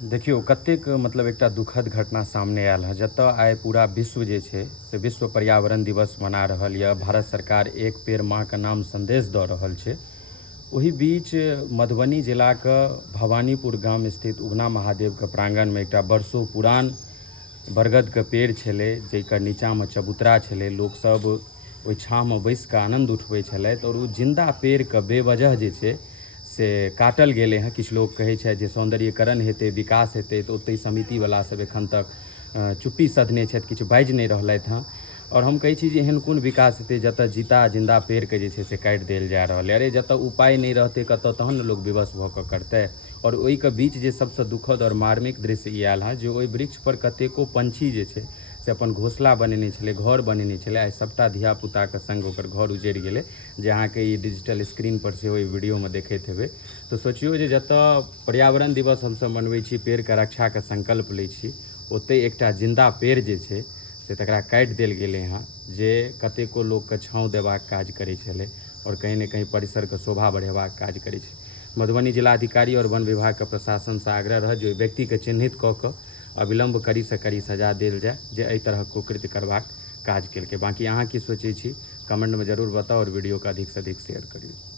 देखियो कतेक मतलब एकटा दुखद घटना सामने आयल है, जतऽ आइ पूरा विश्व जे छै से विश्व पर्यावरण दिवस मना रहल यऽ। भारत सरकार एक पेड़ माँ के नाम संदेश दऽ रहल छै। ओहि बीच मधुबनी जिलाके भवानीपुर गाम स्थित उगना महादेवके प्राङ्गणमे एकटा वर्षों पुरान बरगदके पेड़ छलै, जकर नीचाँमे चबूतरा छलै। लोकसब ओहि छाँहमे बैसिकऽ आनन्द उठबै छलथि आओर ओ जिन्दा पेड़के बेवजह जे छै से काटल गेलै हँ। किछु लोक कहै छै जे सौन्दर्यीकरण हेतै, विकास हेतै, तऽ ओतहि समितिवला सब एखन तक चुप्पी सधने छथि, किछु बाजि नहि रहलथि हँ। और हम कहै छी जे एहन कोन विकास हेतै जतऽ जिन्दा पेड़के जे छै से काटि देल जा रहल है। अरे जतऽ उपाय नहि रहतै कतऽ, तहन ने लोक विवश भऽ कऽ करतै। और ओहिके बीच जे सबसँ दुखद और मार्मिक दृश्य ई आयल हँ जे ओहि वृक्षपर कतेको पंछी जे छै से अपन घोंसला बनेने छलै, घर बनेने छलै। आइ सबटा धियापुताके संग ओकर घर उजड़ि गेलै, जे अहाँके ई डिजिटल स्क्रीनपर सेहो ई वीडियोमे देखैत हेबै। तऽ सोचियौ जे जतऽ पर्यावरण दिवस हमसब मनबै छी, पेड़के रक्षाके संकल्प लै छी, ओतहि एकटा जिन्दा पेड़ जे छै से तकरा काटि देल गेलै हँ, जे कतेको लोकके छाँव देबाक काज करै छलै और कहीं ने कहीं परिसरके शोभा बढ़ेबाक काज करै छै। मधुबनी जिलाधिकारी और वन विभागके प्रशासनसँ आग्रह रहत जे ओहि व्यक्तिके चिन्हित कऽ कऽ अविलम्ब कड़ीसँ कड़ी सजा देल जाय जे एहि तरहक कुकृत्य करबाक काज केलकै। बाँकी अहाँ की सोचै छी कमेंटमे जरूर बताउ और वीडियोके अधिकसँ अधिक शेयर करियौ।